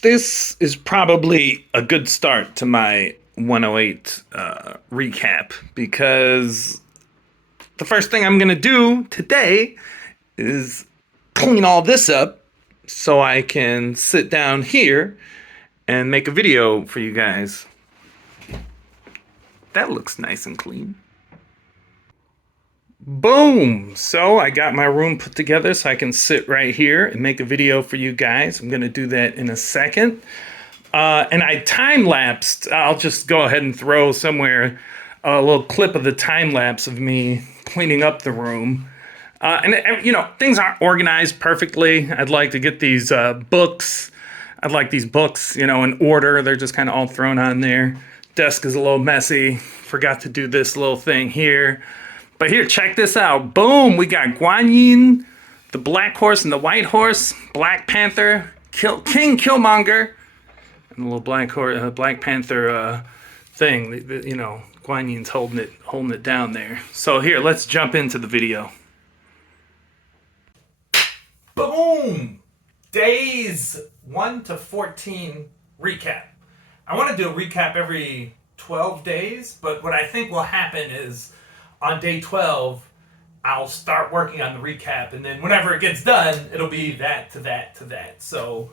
This is probably a good start to my 108 recap because the first thing I'm going to do today is clean all this up so I can sit down here and make a video for you guys. That looks nice and clean. Boom! So I got my room put together so I can sit right here and make a video for you guys. I'm going to do that in a second. And I time-lapsed. I'll just go ahead and throw somewhere a little clip of the time-lapse of me cleaning up the room. Things aren't organized perfectly. I'd like to get these books. I'd like these books, in order. They're just kind of all thrown on there. Desk is a little messy. Forgot to do this little thing here. But here, check this out. Boom! We got Guan Yin, the Black Horse and the White Horse, Black Panther, King Killmonger, and the little Black Panther thing. Guan Yin's holding it down there. So here, let's jump into the video. Boom! Days 1 to 14 recap. I want to do a recap every 12 days, but what I think will happen is on day 12, I'll start working on the recap, and then whenever it gets done, it'll be that to that to that. So,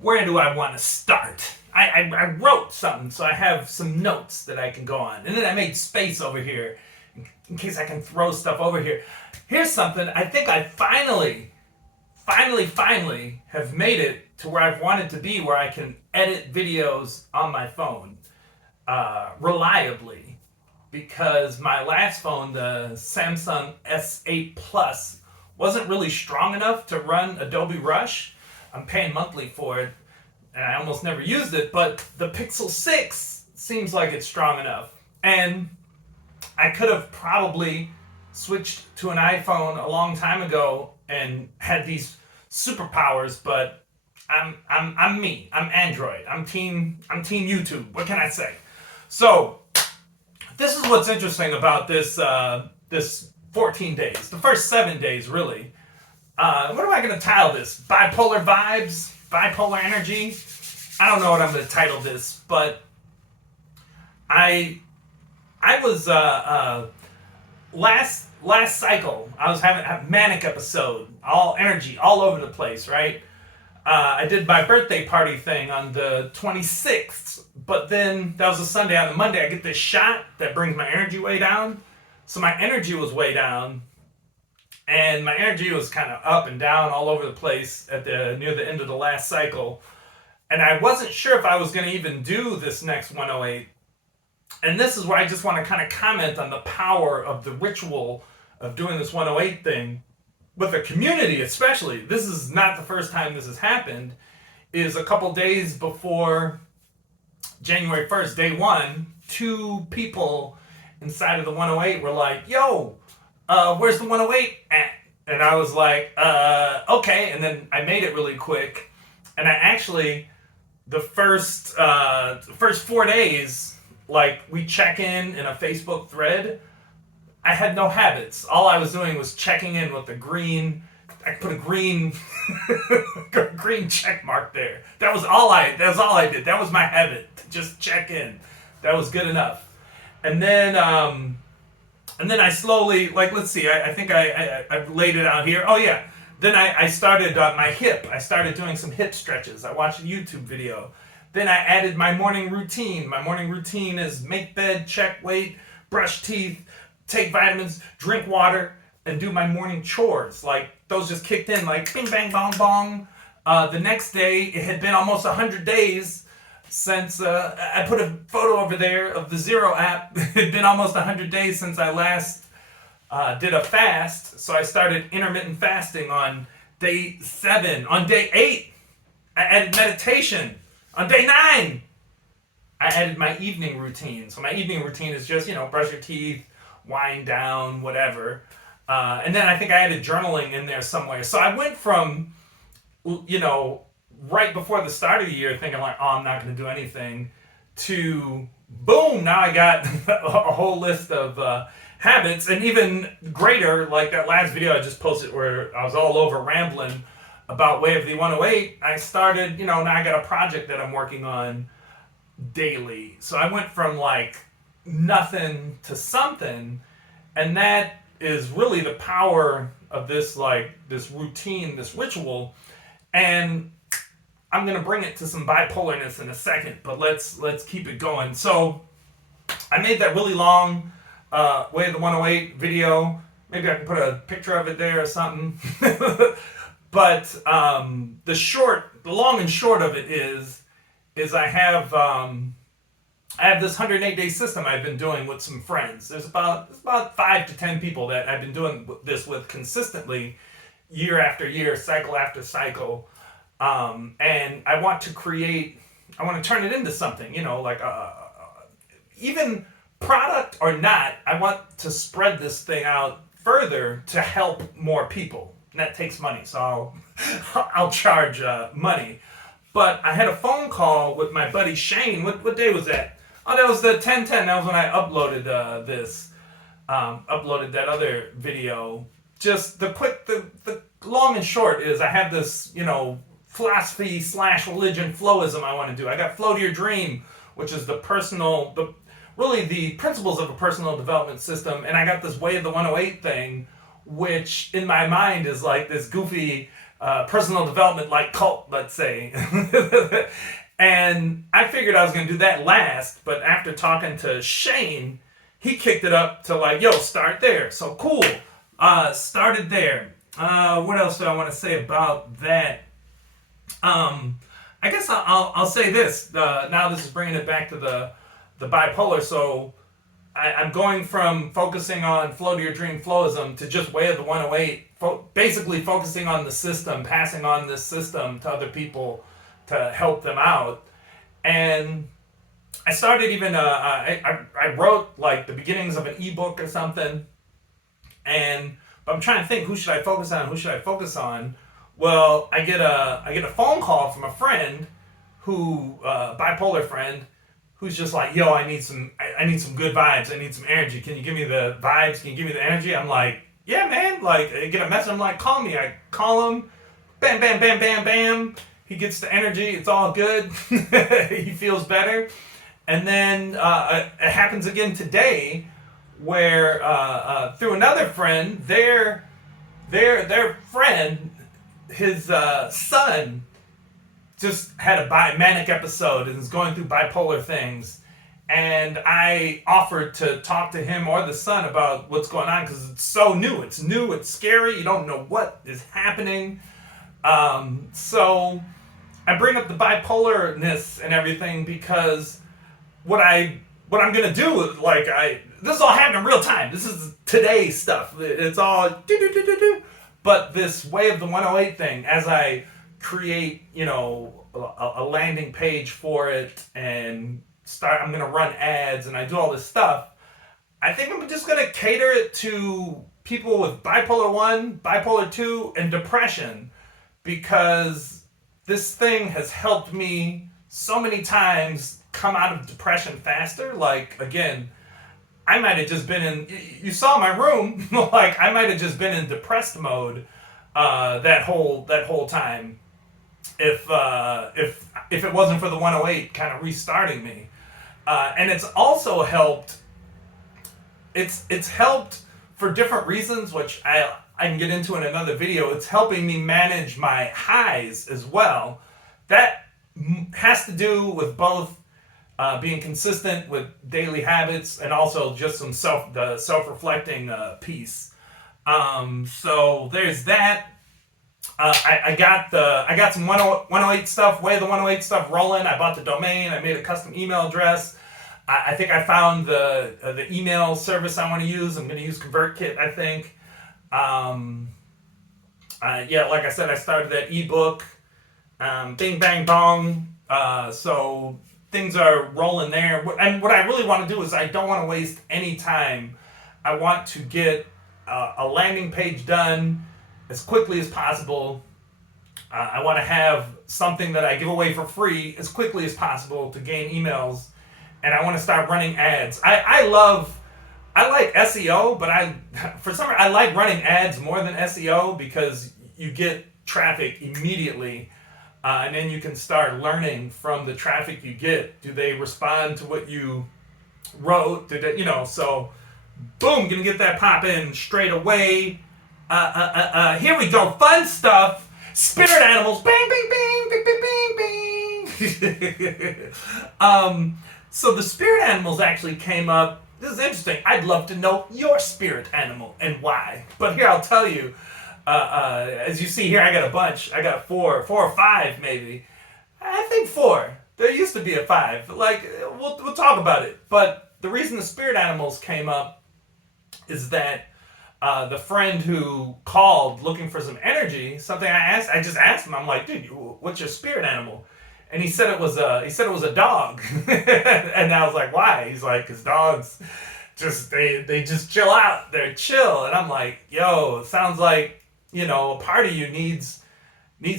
where do I want to start? I wrote something, so I have some notes that I can go on. And then I made space over here in case I can throw stuff over here. Here's something. I think I finally have made it to where I've wanted to be, where I can edit videos on my phone reliably. Because my last phone, the Samsung S8 Plus, wasn't really strong enough to run Adobe Rush. I'm paying monthly for it, and I almost never used it, but the Pixel 6 seems like it's strong enough. And I could have probably switched to an iPhone a long time ago and had these superpowers, but I'm me. I'm Android. I'm team YouTube. What can I say? So this is what's interesting about this 14 days. The first 7 days, really. What am I going to title this? Bipolar vibes? Bipolar energy? I don't know what I'm going to title this, but I was last cycle. I was having a manic episode, all energy, all over the place, right? I did my birthday party thing on the 26th, but then that was a Sunday. On the Monday, I get this shot that brings my energy way down. So my energy was way down, and my energy was kind of up and down all over the place near the end of the last cycle. And I wasn't sure if I was going to even do this next 108. And this is where I just want to kind of comment on the power of the ritual of doing this 108 thing. With a community especially, this is not the first time this has happened, is a couple days before January 1st, day 1, 2 people inside of the 108 were like, yo, where's the 108 at? And I was like, okay, and then I made it really quick, and I actually, the first 4 days, like, we check in a Facebook thread. I had no habits. All I was doing was checking in with I put a green green check mark there. That was all I did. That was my habit, to just check in. That was good enough. And then I slowly, like, let's see, I think I've laid it out here. Oh yeah. Then I started my hip. I started doing some hip stretches. I watched a YouTube video. Then I added my morning routine. My morning routine is make bed, check weight, brush teeth, take vitamins, drink water, and do my morning chores. Like, those just kicked in like bing, bang, bong, bong. The next day, it had been almost 100 days since I put a photo over there of the Zero app. It had been almost 100 days since I last did a fast. So I started intermittent fasting on day 7. On day 8, I added meditation. On day 9, I added my evening routine. So my evening routine is just, brush your teeth, wind down, whatever. And then I think I added journaling in there somewhere. So I went from, right before the start of the year thinking like, oh, I'm not going to do anything, to boom, now I got a whole list of habits. And even greater, like that last video I just posted where I was all over rambling, about Way of the 108, I started, now I got a project that I'm working on daily. So I went from like nothing to something, and that is really the power of this, like this routine, this ritual. And I'm gonna bring it to some bipolarness in a second, but let's keep it going. So I made that really long Way of the 108 video. Maybe I can put a picture of it there or something. But the long and short of it is I have this 108-day system I've been doing with some friends. There's about 5 to 10 people that I've been doing this with consistently, year after year, cycle after cycle. And I want to turn it into something, like even product or not, I want to spread this thing out further to help more people. And that takes money, so I'll charge money. But I had a phone call with my buddy Shane. What day was that? Oh, that was the 10/10. That was when I uploaded uploaded that other video. Just the long and short is I have this, philosophy / religion flowism I want to do. I got Flow to Your Dream, which is the principles of a personal development system, and I got this Way of the 108 thing, which in my mind is like this goofy personal development like cult, let's say. And I figured I was going to do that last, but after talking to Shane, he kicked it up to like, yo, start there. So cool. Started there. What else do I want to say about that? I guess I'll say this. Now this is bringing it back to the bipolar. So I'm going from focusing on Flow to Your Dream flowism to just Way of the 108, basically focusing on the system, passing on this system to other people to help them out. And I started even, I wrote like the beginnings of an ebook or something. But I'm trying to think, who should I focus on? Well, I get a phone call from a friend bipolar friend, who's just like, yo, I need some good vibes. I need some energy. Can you give me the vibes? Can you give me the energy? I'm like, yeah, man. Like, I get a message. I'm like, call me. I call him. Bam, bam, bam, bam, bam. He gets the energy. It's all good. He feels better. And then it happens again today, where through another friend, their friend, his son just had a manic episode and is going through bipolar things. And I offered to talk to him or the son about what's going on, because it's so new. It's new, it's scary, you don't know what is happening. So I bring up the bipolarness and everything because what I'm gonna do is this is all happening in real time. This is today's stuff. It's all but this Way of the 108 thing, as I create, a landing page for it and I'm going to run ads and I do all this stuff, I think I'm just going to cater it to people with bipolar 1, bipolar 2, and depression, because this thing has helped me so many times come out of depression faster. Like, again, I might have just been you saw my room, like I might have just been in depressed mode that whole time if it wasn't for the 108 kind of restarting me. And it's also helped. It's helped for different reasons, which I can get into in another video. It's helping me manage my highs as well. That has to do with both being consistent with daily habits and also just some self-reflecting piece. So there's that. I got some 108 stuff, Way of the 108 stuff rolling. I bought the domain. I made a custom email address. I think I found the email service I want to use. I'm going to use ConvertKit, I think. Like I said, I started that ebook. Bing, bang, bong. So things are rolling there. And what I really want to do is I don't want to waste any time. I want to get a landing page done as quickly as possible. I want to have something that I give away for free as quickly as possible to gain emails. And I want to start running ads. I like SEO, but for some reason I like running ads more than SEO, because you get traffic immediately. And then you can start learning from the traffic you get. Do they respond to what you wrote? Did it, so boom, gonna get that pop in straight away. Here we go, fun stuff. Spirit animals, bang, bang, bang, bang, bang, bang, bang. So the spirit animals actually came up. This is interesting. I'd love to know your spirit animal and why. But here I'll tell you. As you see here, I got a bunch. I got four or five maybe. I think four. There used to be a five. Like we'll talk about it. But the reason the spirit animals came up is that the friend who called looking for some energy, something I just asked him. I'm like, dude, what's your spirit animal? And he said it was a dog. And I was like, why? He's like, because dogs they just chill out. They're chill. And I'm like, yo, it sounds like, a part of you needs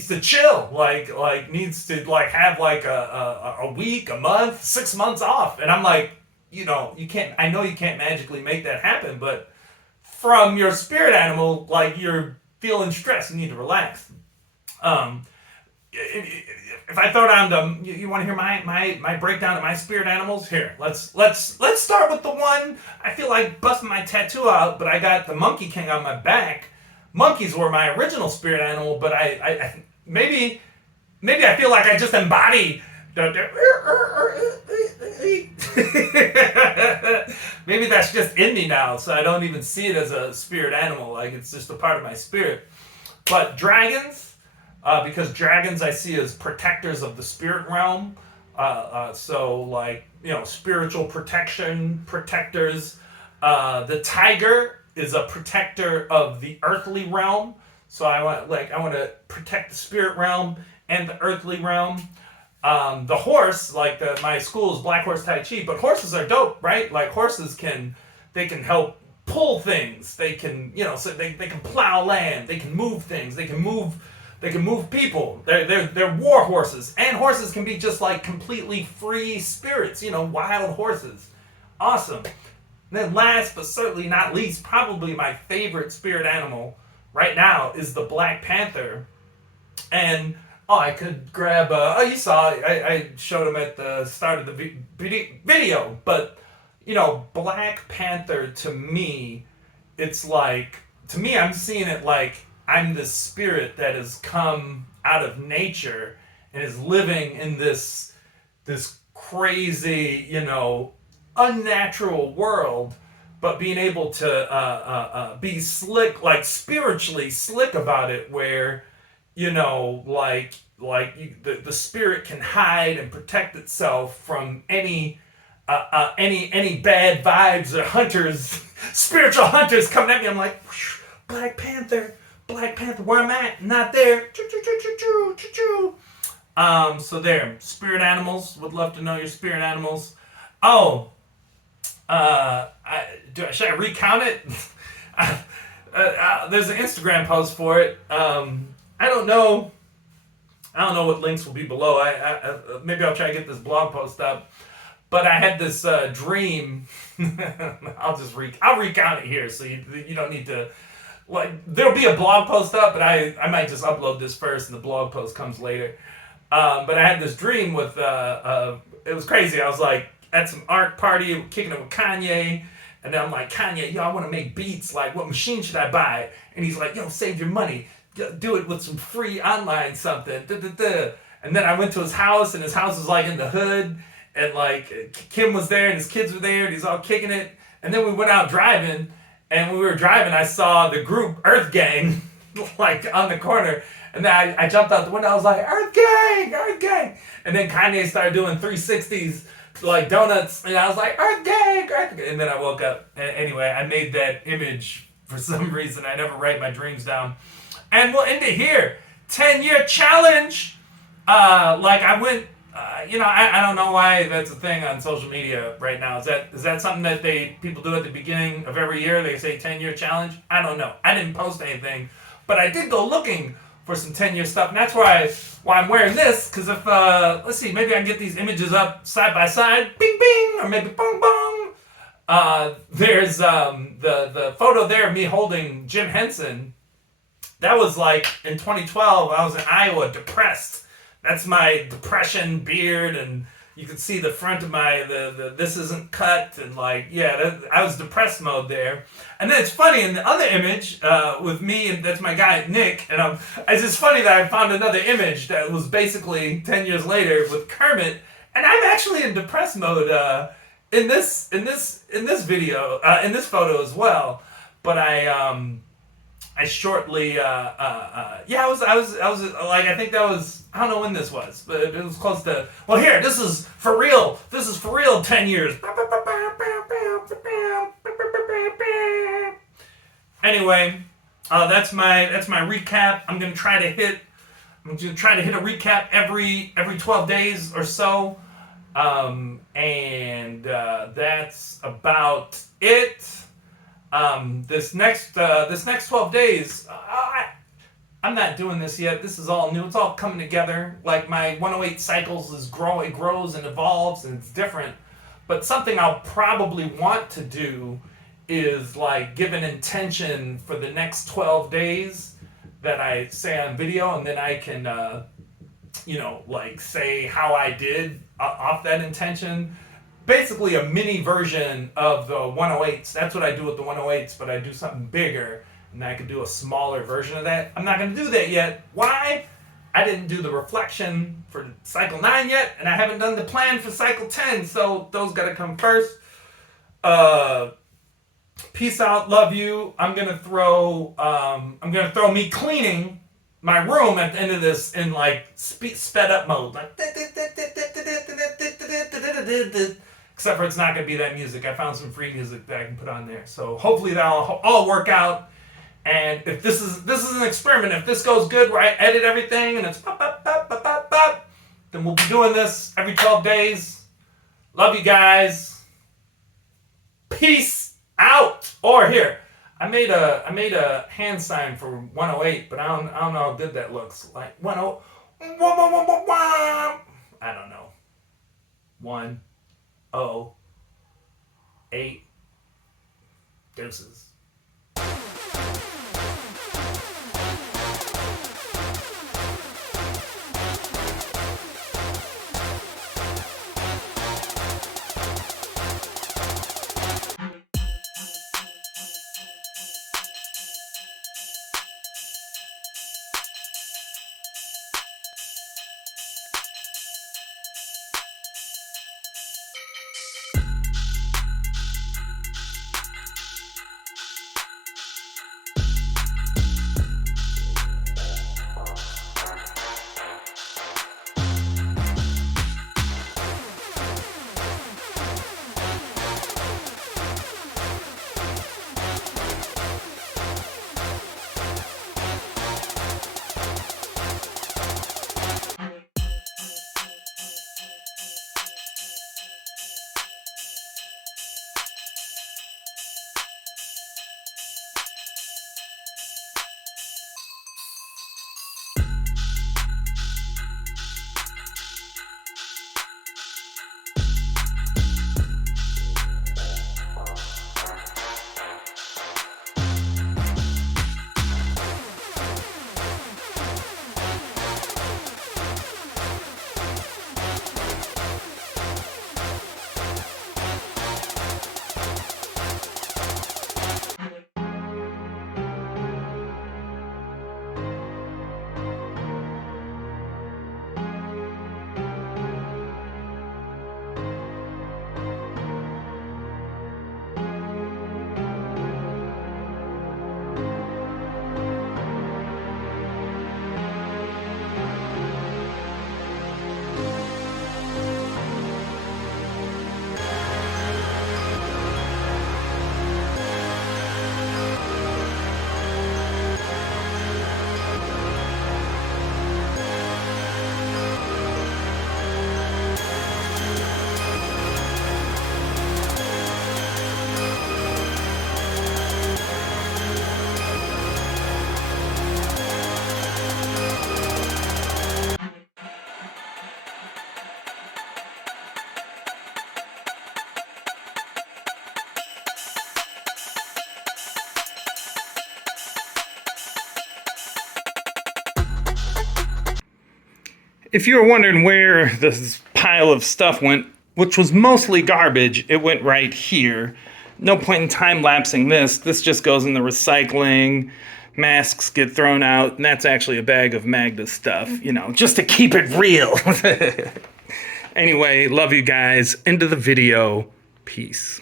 to chill, like needs to have like a week, a month, 6 months off. And I'm like, you can't. I know you can't magically make that happen, but from your spirit animal, like you're feeling stressed, you need to relax. If I throw down you want to hear my breakdown of my spirit animals? Here, let's start with the one I feel like busting my tattoo out, but I got the Monkey King on my back. Monkeys were my original spirit animal, but I maybe I feel like I just embody maybe that's just in me now, so I don't even see it as a spirit animal, like it's just a part of my spirit. But dragons, because dragons I see as protectors of the spirit realm, so like spiritual protectors. The tiger is a protector of the earthly realm. So I want to protect the spirit realm and the earthly realm. The horse, like my school is Black Horse Tai Chi, but horses are dope, right? Like horses can help pull things. They can, so they can plow land. They can move things. They can move people. They're war horses, and horses can be just like completely free spirits. Wild horses, awesome. And then last but certainly not least, probably my favorite spirit animal right now is the Black Panther. And I could grab you saw I showed him at the start of the video, but Black Panther to me, it's like, I'm seeing it like I'm this spirit that has come out of nature and is living in this crazy, unnatural world, but being able to be slick, like spiritually slick about it, where the spirit can hide and protect itself from any bad vibes or hunters, spiritual hunters coming at me. I'm like, Black Panther, where I'm at, not there. So there, spirit animals. Would love to know your spirit animals. Oh, should I recount it? There's an Instagram post for it. I don't know what links will be below. Maybe I'll try to get this blog post up. But I had this dream. I'll recount it here, so you don't need to. Like, there'll be a blog post up, but I might just upload this first, and the blog post comes later. But I had this dream with it was crazy. I was like at some art party, kicking it with Kanye, and then I'm like, Kanye, I want to make beats. Like, what machine should I buy? And he's like, save your money. Do it with some free online something. And then I went to his house, and his house was like in the hood, and like Kim was there, and his kids were there, and he's all kicking it. And then we went out driving, and when we were driving, I saw the group Earth Gang like on the corner. And then I jumped out the window. I was like, Earth Gang. And then Kanye started doing 360s, like donuts. And I was like, Earth Gang. And then I woke up. Anyway, I made that image for some reason. I never write my dreams down. And we'll end it here. 10-year challenge. I went, I don't know why that's a thing on social media right now. Is that something that people do at the beginning of every year? They say 10-year challenge? I don't know. I didn't post anything. But I did go looking for some 10-year stuff, and that's why I'm wearing this, because if, let's see, maybe I can get these images up side by side, bing bing, or maybe bong bong. There's the photo there of me holding Jim Henson. That was like in 2012. I was in Iowa, depressed. That's my depression beard, and you can see the front of my the this isn't cut, and like I was depressed mode there. And then it's funny in the other image with me, and that's my guy Nick, and it's just funny that I found another image that was basically 10 years later with Kermit, and I'm actually in depressed mode in this video in this photo as well. But I shortly, I was like, I think that was, I don't know when this was, but it was close to, well, here, this is for real, 10 years. Anyway, that's my recap. I'm gonna try to hit a recap every 12 days or so, and that's about it. This next 12 days, I'm not doing this yet. This is all new. It's all coming together. Like my 108 cycles it grows and evolves, and it's different. But something I'll probably want to do is like give an intention for the next 12 days that I say on video, and then I can, like say how I did off that intention. Basically a mini version of the 108s. That's what I do with the 108s, but I do something bigger, and I could do a smaller version of that. I'm not going to do that yet. Why? I didn't do the reflection for cycle 9 yet, and I haven't done the plan for cycle 10, so those got to come first. Peace out, love you. I'm gonna throw me cleaning my room at the end of this in like sped up mode, like except for it's not gonna be that music. I found some free music that I can put on there, so hopefully that'll all work out. And if this is an experiment, if this goes good, where I edit everything and it's pop, pop, pop, pop, pop, pop, then we'll be doing this every 12 days. Love you guys. Peace out. Or here, I made a hand sign for 108, but I don't know how good that looks. Like 10, I don't know. 108 deuces. if you were wondering where this pile of stuff went, which was mostly garbage, it went right here. No point in time-lapsing this. This just goes in the recycling. Masks get thrown out, and that's actually a bag of Magda's stuff, you know, just to keep it real. Anyway, love you guys. Into the video. Peace.